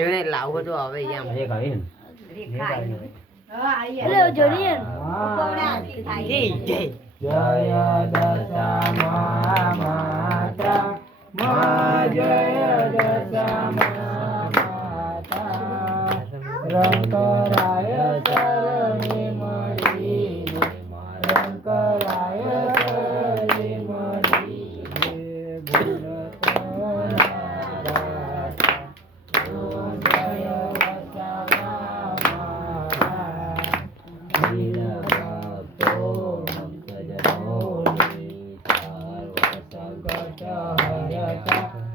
એને લાવો તો હવે એમ એક આવી ને લે જોડીએ જય જય દશમા માતા મા જય દશમા માતા રંકરાય ચરણે મળીને રંકરાય ચરણે મળીને ગુણતો રાધા જય દશમા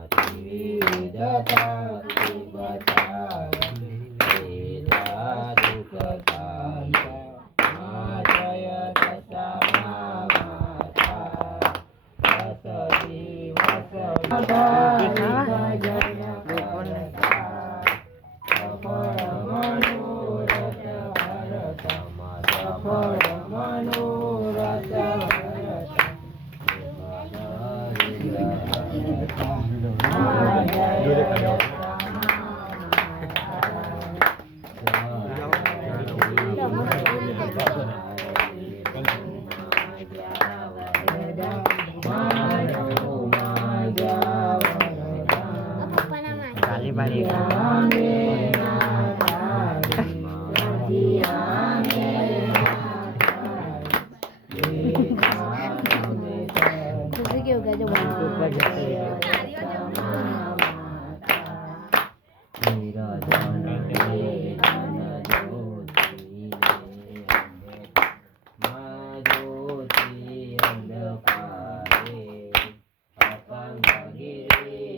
માતા અંધકારે અપંગ ગિરી